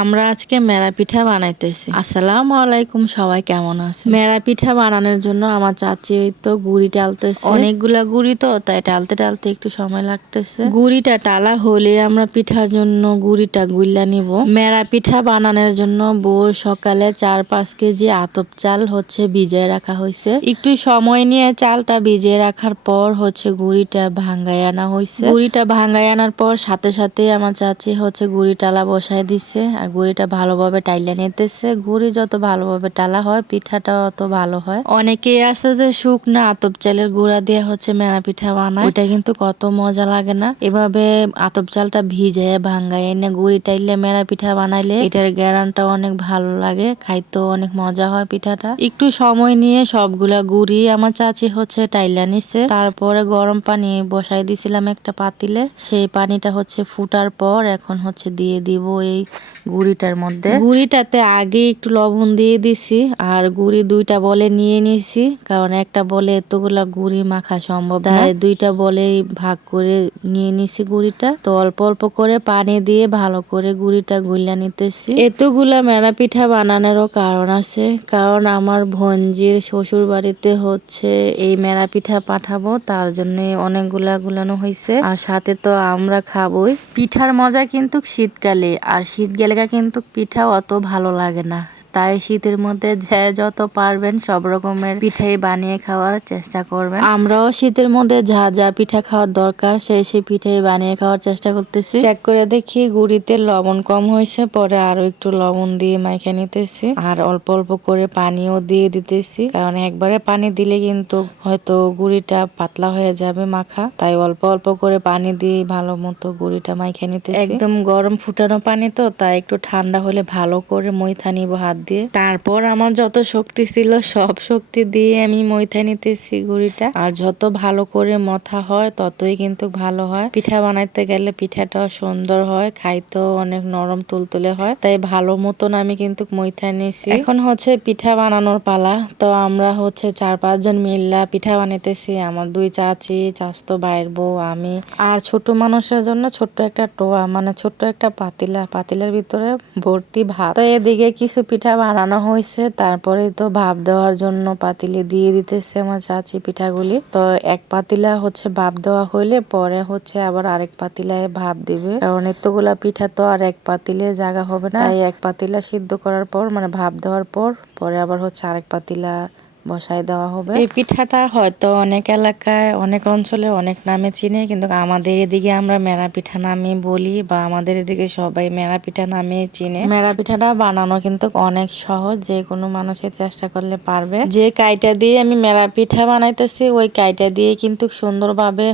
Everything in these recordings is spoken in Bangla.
আমরা আজকে মেরা পিঠা বানাইতেছি। আসসালামু আলাইকুম, সবাই কেমন আছে? মেরা পিঠা বানানোর জন্য আমার চাচি তো গুড়ি টালতেছে। অনেকগুলা গুড়ি তো, তাই টালতে টালতে একটু সময় লাগতেছে। গুড়িটা টালা হলে আমরা পিঠার জন্য গুড়িটা গুইলা নিব। মেরা পিঠা বানানোর জন্য ভোর সকালে 4-5 কেজি আতপ চাল ভিজিয়ে রাখা হয়েছে। একটু সময় নিয়ে চালটা ভিজিয়ে রাখার পর গুড়িটা ভাঙ্গায় আনা হয়েছে। গুড়িটা ভাঙ্গায় আনার পর সাথে সাথে আমার চাচি গুড়ি টালা বসায় দিচ্ছে আর গুড়িটা ভালোভাবে টাইলা নিতেছে। গুড়ি যত ভালোভাবে টালা হয় পিঠাটা অত ভালো হয়। অনেকেই আছে যে শুকনা আতপ চালের গুঁড়া দিয়ে মেরা পিঠা বানায়, ওইটা কিন্তু কত মজা লাগে না। এভাবে আতপ চালটা ভিজে ভাঙ্গায় এনে গুড়ি টাইলে মেরা পিঠা বানাইলে এটার গ্যারানটা অনেক ভালো লাগে, খাইতেও অনেক মজা হয় পিঠাটা। একটু সময় নিয়ে সবগুলা গুড়ি আমার চাচি টাইলা নিছে। তারপরে গরম পানি বসাই দিছিলাম একটা পাতিলে। সেই পানিটা ফুটার পর এখন দিয়ে দিব এই গুড়িটার মধ্যে। গুড়িটাতে আগে একটু লবণ দিয়ে দিছি আর গুড়ি 2টা বলে নিয়ে নিছি, কারণ একটা বলে এতগুলা গুড়ি মাখা সম্ভব না। তাই 2টা বলে ভাগ করে নিয়ে নিছি গুড়িটা। তো অল্প অল্প করে পানি দিয়ে ভালো করে গুড়িটা গুইলা নিতেছি। এতগুলা মেরা পিঠা বানানোরও কারণ আছে, কারণ আমার ভঞ্জির শ্বশুর বাড়িতে এই মেরা পিঠা পাঠাবো, তার জন্য অনেকগুলা গুলানো হয়েছে। আর সাথে তো আমরা খাবোই। পিঠার মজা কিন্তু শীতকালে, আর শীত গেলে কিন্তু পিঠা অত ভালো লাগে না। তাই শীতের মধ্যে যে যত পারবেন সব রকমের পিঠাই বানিয়ে খাওয়ার চেষ্টা করবেন। আমরাও শীতের মধ্যে যা যা পিঠা খাওয়ার দরকার সেই পিঠাই বানিয়ে খাওয়ার চেষ্টা করতেছি। চেক করে দেখি গুড়িতে লবণ কম হয়েছে, পরে আরো একটু লবণ দিয়ে মাইখা নিতেছি আর অল্প অল্প করে পানিও দিয়ে দিতেছি, কারণ একবারে পানি দিলে কিন্তু হয়তো গুড়িটা পাতলা হয়ে যাবে মাখা। তাই অল্প অল্প করে পানি দিয়ে ভালো মতো গুড়িটা মাইখা নিতেছি। একদম গরম ফুটানো পানি তো, তাই একটু ঠান্ডা হলে ভালো করে মইথা নিব হাত দিয়ে। তারপর আমার যত শক্তি ছিল সব শক্তি দিয়ে আমি মইথা নিতেছি গুড়িটা। আর যত ভালো করে মথা হয় ততই কিন্তু ভালো হয়। পিঠা বানাইতে গেলে পিঠাটাও সুন্দর হয়, খাইতেও অনেক নরম তুলতুলে হয়। তাই ভালো মতন আমি কিন্তু মইথা নিছি। এখন পিঠা বানানোর পালা। তো আমরা 4-5 জন মিল্লা পিঠা বানাইতেছি। আমার 2 চাচি, চাচতো ভাইয়ের বউ, আমি আর ছোট মানুষের জন্য ছোট্ট একটা টোয়া, মানে ছোট্ট একটা পাতিলার ভিতরে ভর্তি ভাত। তো এদিকে কিছু পিঠা বানানো হয়েছে, তারপরে তো ভাপ দেওয়ার জন্য পাতিলে দিয়ে দিতেছে আমার চাচি পিঠাগুলি। তো এক পাতিলা ভাপ দেওয়া হইলে পরে আবার আরেক পাতিলায় ভাপ দিবে, কারণ এতগুলা পিঠা তো আর এক পাতিলে জায়গা হবে না। তাই এক পাতিলা সিদ্ধ করার পর মানে ভাপ দেওয়ার পর পরে আবার আরেক পাতিলা বসাই দেওয়া হবে। এই পিঠাটা হয়তো অনেক এলাকায় অনেক অঞ্চলে অনেক নামে চিনে, কিন্তু আমাদের এদিকে আমরা মেরা পিঠা নামে বলি, বা আমাদের এদিকে সবাই মেরা পিঠা নামে চিনে। মেরা পিঠাটা বানানো কিন্তু অনেক সহজ, যে কোনো মানুষের চেষ্টা করলে পারবে। যে কাইটা দিয়ে আমি মেরা পিঠা বানাইতেছি ওই কাইটা দিয়ে কিন্তু সুন্দরভাবে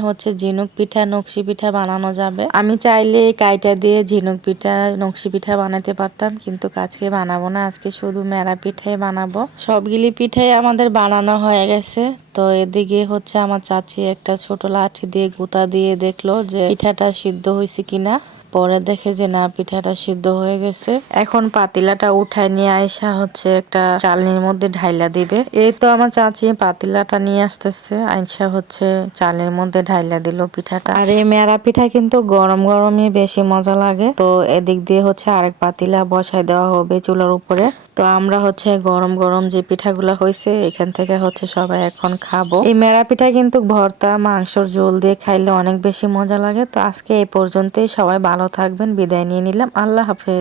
ঝিনুক পিঠা, নকশি পিঠা বানানো যাবে। আমি চাইলে এই কাইটা দিয়ে ঝিনুক পিঠা, নকশি পিঠা বানাতে পারতাম, কিন্তু আজকে বানাবো না। আজকে শুধু মেরা পিঠাই বানাবো। সবগুলি পিঠাই আমাদের বানানো হয়ে গেছে। তো এদিকে আমার চাচি একটা ছোট লাঠি দিয়ে গুতা দিয়ে দেখলো যে পিঠাটা সিদ্ধ হয়েছে কিনা। পরে দেখে যে না, পিঠাটা সিদ্ধ হয়ে গেছে। এখন পাতিলাটা উঠায় নিয়ে আইসা একটা চালনির মধ্যে ঢাইলা দিবে। এই তো আমার চাচি পাতিলাটা নিয়ে আসতেছে, আইসা চালনির মধ্যে ঢাইলা দিল পিঠাটা। আর এই মেরা পিঠা কিন্তু গরম গরমই বেশি মজা লাগে। তো এদিক দিয়ে আরেক পাতিলা বসাই দেওয়া হবে চুলার উপরে। তো আমরা গরম গরম যে পিঠাগুলা হয়েছে এখান থেকে সবাই এখন খাবো। এই মেরা পিঠা কিন্তু ভর্তা, মাংসর ঝোল দিয়ে খাইলে অনেক বেশি মজা লাগে। তো আজকে এই পর্যন্তই। সবাই ভালো থাকবেন, বিদায় নিয়ে নিলাম। আল্লাহ হাফেজ।